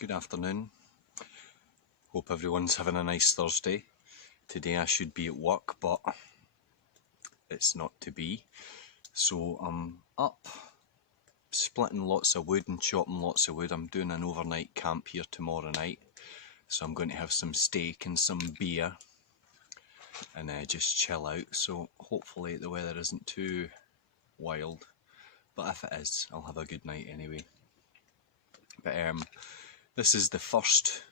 Good afternoon. Hope everyone's having a nice Thursday. Today I should be at work, but it's not to be. So I'm up, splitting lots of wood and chopping lots of wood. I'm doing an overnight camp here tomorrow night. So I'm going to have some steak and some beer and just chill out. So hopefully the weather isn't too wild. But if it is, I'll have a good night anyway. But this is the first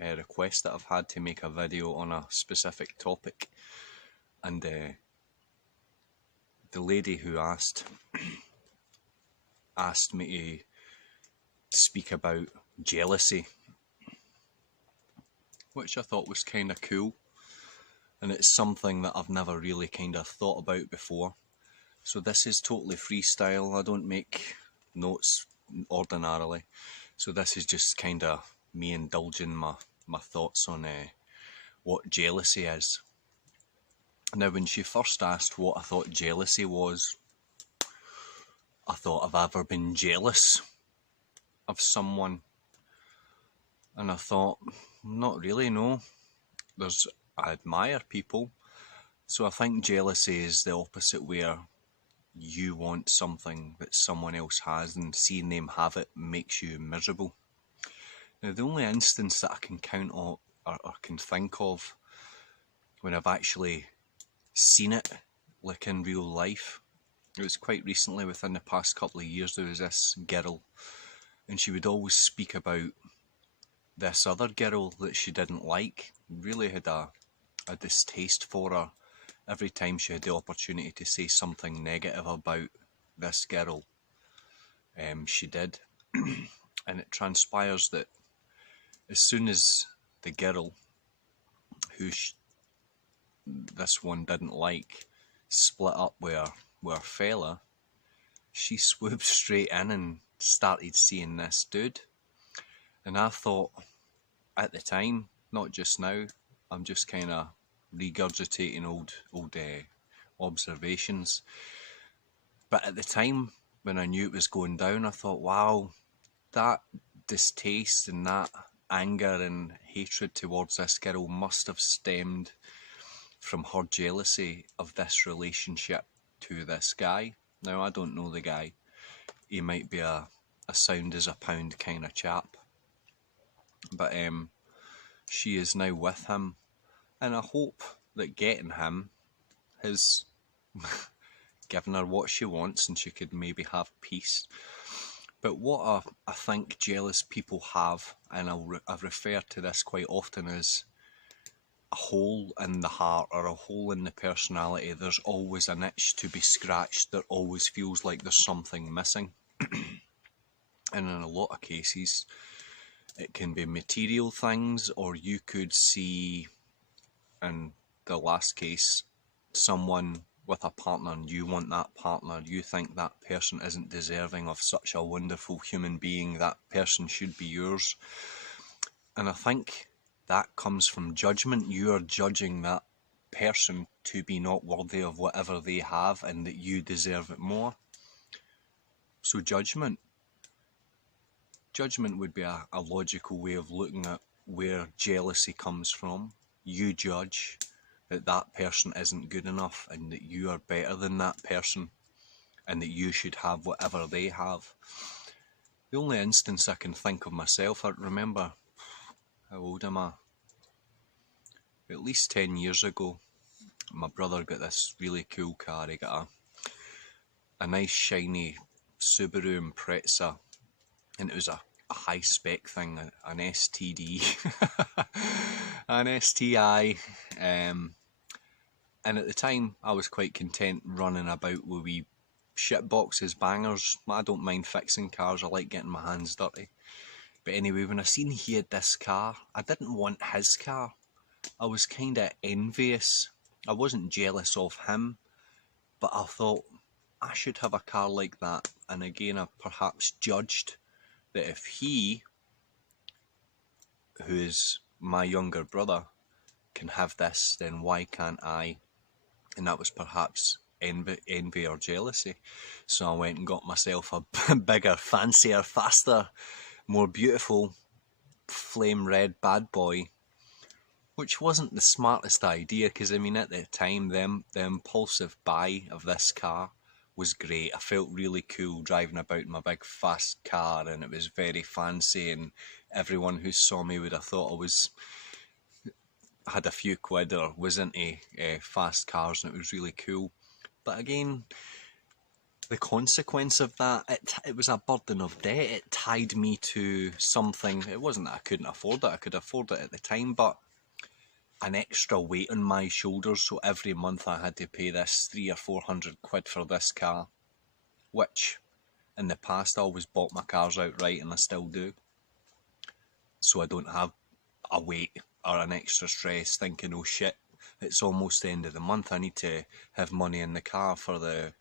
request that I've had to make a video on a specific topic, and the lady who asked me to speak about jealousy, which I thought was kind of cool, and it's something that I've never really kind of thought about before. So this is totally freestyle. I don't make notes ordinarily, so this is just kind of me indulging my thoughts on what jealousy is. Now, when she first asked what I thought jealousy was, I thought, have I ever been jealous of someone? And I thought, not really, no. I admire people, so I think jealousy is the opposite, where you want something that someone else has, and seeing them have it makes you miserable. Now, the only instance that I can count on or can think of when I've actually seen it, like in real life, it was quite recently. Within the past couple of years, there was this girl, and she would always speak about this other girl that she didn't like. Really had a distaste for her every time she had the opportunity to say something negative about this girl. She did. And it transpires that as soon as the girl who this one didn't like split up with her fella, she swooped straight in and started seeing this dude. And I thought, at the time, not just now, I'm just kind of regurgitating old observations, but at the time when I knew it was going down, I thought, wow, that distaste and that anger and hatred towards this girl must have stemmed from her jealousy of this relationship to this guy. Now, I don't know the guy. He might be a sound as a pound kind of chap, but she is now with him, and I hope that getting him has given her what she wants and she could maybe have peace. But what I think jealous people have, and I've referred to this quite often, is a hole in the heart or a hole in the personality. There's always an itch to be scratched. There always feels like there's something missing. And in a lot of cases, it can be material things, or you could see, in the last case, someone with a partner and you want that partner. You think that person isn't deserving of such a wonderful human being. That person should be yours. And I think that comes from judgment. You are judging that person to be not worthy of whatever they have, and that you deserve it more. So judgment would be a logical way of looking at where jealousy comes from. You judge that that person isn't good enough, and that you are better than that person, and that you should have whatever they have. The only instance I can think of myself, I remember, how old am I? At least 10 years ago, my brother got this really cool car. He got a nice shiny Subaru Impreza, and it was a high spec thing, an STD, an STI, and at the time I was quite content running about with wee shit boxes, bangers. I don't mind fixing cars, I like getting my hands dirty. But anyway, when I seen he had this car, I didn't want his car. I was kind of envious. I wasn't jealous of him, but I thought I should have a car like that. And again, I perhaps judged that if he, who is my younger brother, can have this, then why can't I? And that was perhaps envy or jealousy. So I went and got myself a bigger, fancier, faster, more beautiful flame red bad boy, which wasn't the smartest idea, because I mean at the time the impulsive buy of this car was great. I felt really cool driving about in my big fast car, and it was very fancy, and everyone who saw me would have thought I had a few quid or was into fast cars, and it was really cool. But again, the consequence of that, it was a burden of debt. It tied me to something. It wasn't that I couldn't afford it, I could afford it at the time, but an extra weight on my shoulders. So every month I had to pay this 300 or 400 quid for this car, which in the past I always bought my cars outright, and I still do. So I don't have a weight or an extra stress thinking, oh shit, it's almost the end of the month, I need to have money in the car for the,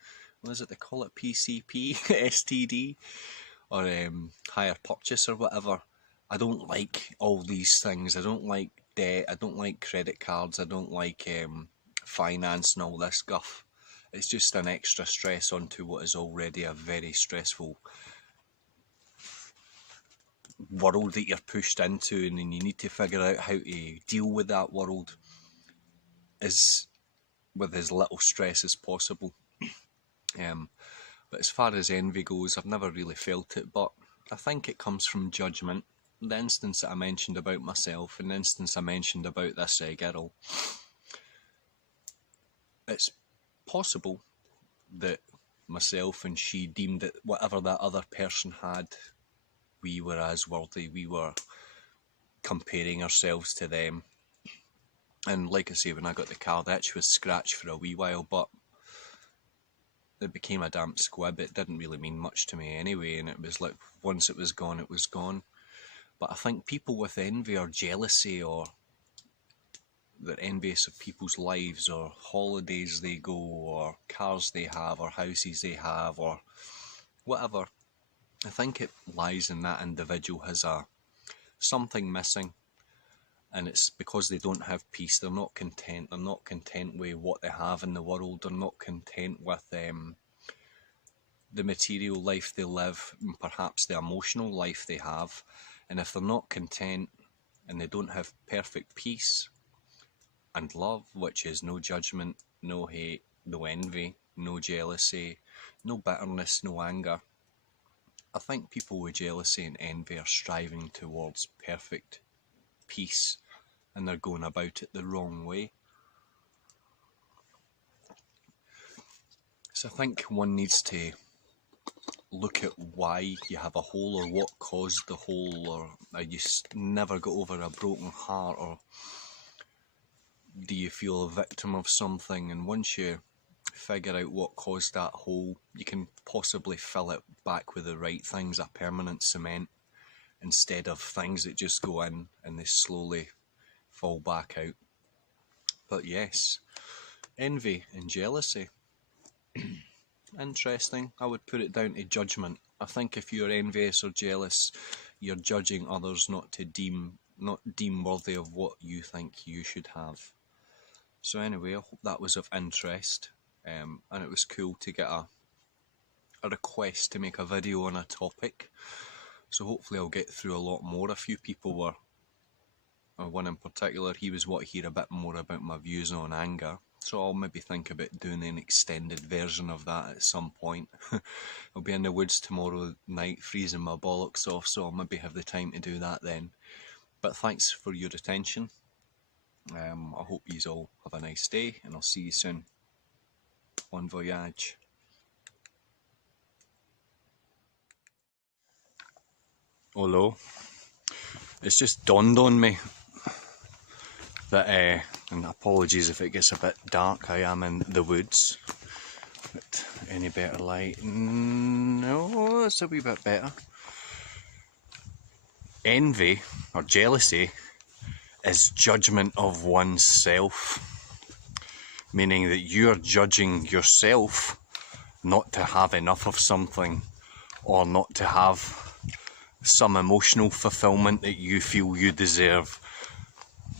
what is it they call it, PCP, STD, or hire purchase or whatever. I don't like all these things. I don't like debt, I don't like credit cards, I don't like finance and all this guff. It's just an extra stress onto what is already a very stressful world that you're pushed into, and then you need to figure out how to deal with that world with as little stress as possible. But as far as envy goes, I've never really felt it, but I think it comes from judgment. The instance that I mentioned about myself, and the instance I mentioned about this girl, it's possible that myself and she deemed that whatever that other person had, we were as worthy. We were comparing ourselves to them. And like I say, when I got the car, the itch was scratched for a wee while, but it became a damp squib. It didn't really mean much to me anyway, and it was like, once it was gone, it was gone. But I think people with envy or jealousy, or they're envious of people's lives or holidays they go or cars they have or houses they have or whatever, I think it lies in that individual has something missing, and it's because they don't have peace. They're not content. They're not content with what they have in the world. They're not content with the material life they live, and perhaps the emotional life they have. And if they're not content and they don't have perfect peace and love, which is no judgment, no hate, no envy, no jealousy, no bitterness, no anger, I think people with jealousy and envy are striving towards perfect peace, and they're going about it the wrong way. So I think one needs to look at why you have a hole, or what caused the hole, or you never got over a broken heart, or do you feel a victim of something? And once you figure out what caused that hole, you can possibly fill it back with the right things, a permanent cement, instead of things that just go in and they slowly fall back out. But yes, envy and jealousy. Interesting. I would put it down to judgment. I think if you're envious or jealous, you're judging others not deem worthy of what you think you should have. So anyway, I hope that was of interest, and it was cool to get a request to make a video on a topic. So hopefully I'll get through a lot more. A few people were, one in particular, he was wanting to hear a bit more about my views on anger. So I'll maybe think about doing an extended version of that at some point. I'll be in the woods tomorrow night freezing my bollocks off, so I'll maybe have the time to do that then. But thanks for your attention. I hope you all have a nice day, and I'll see you soon. Bon voyage. Hello. It's just dawned on me that, and apologies if it gets a bit dark, I am in the woods. But any better light? No, it's a wee bit better. Envy or jealousy is judgment of oneself, meaning that you're judging yourself not to have enough of something, or not to have some emotional fulfillment that you feel you deserve.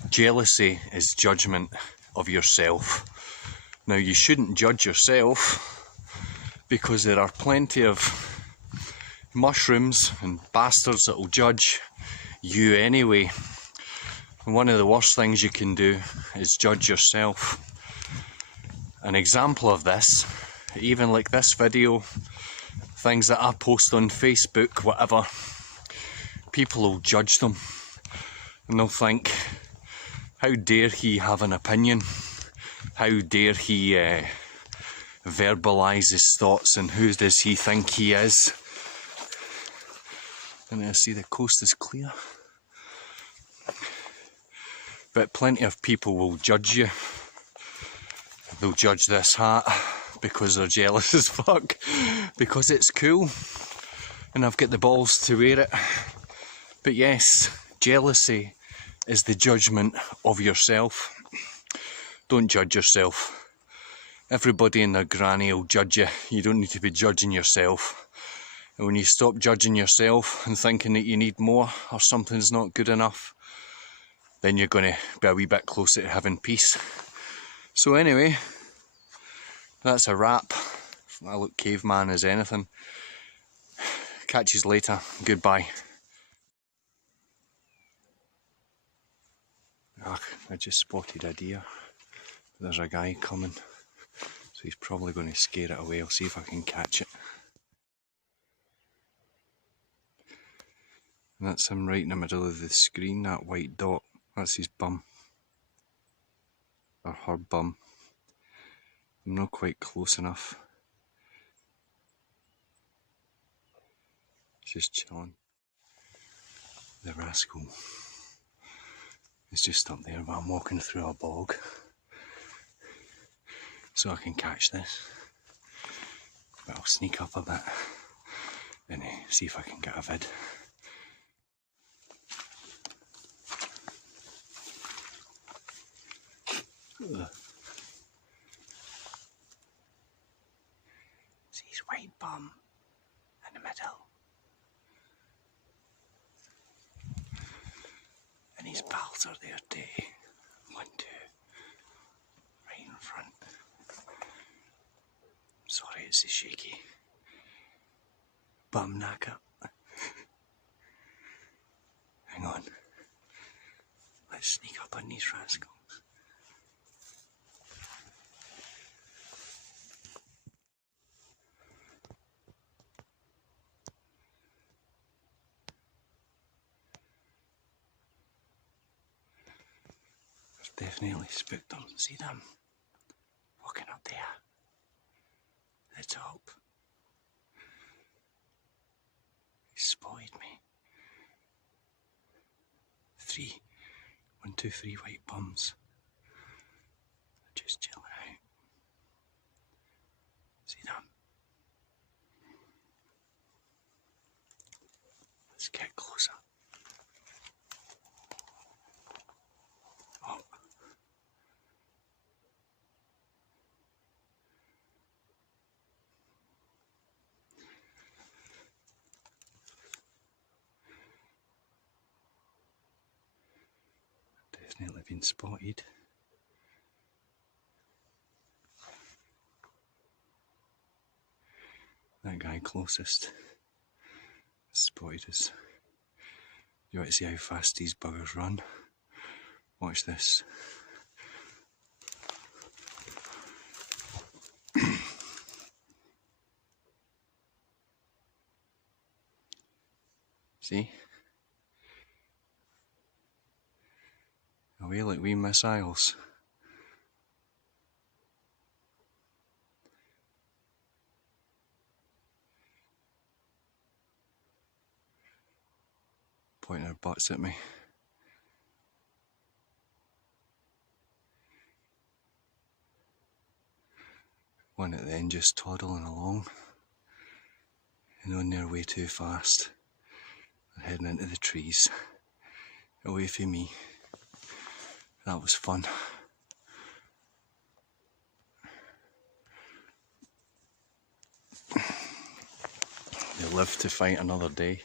Jealousy is judgment of yourself. Now, you shouldn't judge yourself, because there are plenty of mushrooms and bastards that will judge you anyway. And one of the worst things you can do is judge yourself. An example of this, even like this video, things that I post on Facebook, whatever, people will judge them and they'll think, how dare he have an opinion? How dare he verbalise his thoughts, and who does he think he is? And I see the coast is clear. But plenty of people will judge you. They'll judge this hat because they're jealous as fuck, because it's cool and I've got the balls to wear it. But yes, jealousy is the judgment of yourself. Don't judge yourself. Everybody and their granny will judge you. You don't need to be judging yourself. And when you stop judging yourself and thinking that you need more or something's not good enough, then you're going to be a wee bit closer to having peace. So anyway, that's a wrap. I look caveman as anything. Catch yous later. Goodbye. Ugh, I just spotted a deer. There's a guy coming. So he's probably going to scare it away. I'll see if I can catch it. And that's him right in the middle of the screen, that white dot. That's his bum. Or her bum. I'm not quite close enough. He's just chilling. The rascal is just up there, but I'm walking through a bog. So I can catch this. But I'll sneak up a bit and see if I can get a vid. See his white bum in the middle. And his pals are there too. 1, 2. Right in front. Sorry, it's shaky. Bum knacker. Hang on. Let's sneak up on these rascals. Definitely spooked them. See them? Walking up there. The top. He spotted me. 3. 1, 2, 3 white bums. Just chilling out. See them? Let's get closer. Oh. Definitely been spotted. That guy closest spotted us. You want to see how fast these buggers run? Watch this. See? Away like wee missiles. Pointing their butts at me. One at the end just toddling along. And on their way too fast. They're heading into the trees. Away from me. That was fun. They live to fight another day.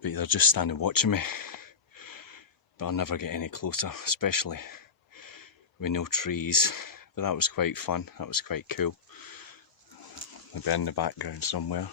But they're just standing watching me. But I'll never get any closer, especially with no trees. But that was quite fun, that was quite cool. Maybe in the background somewhere.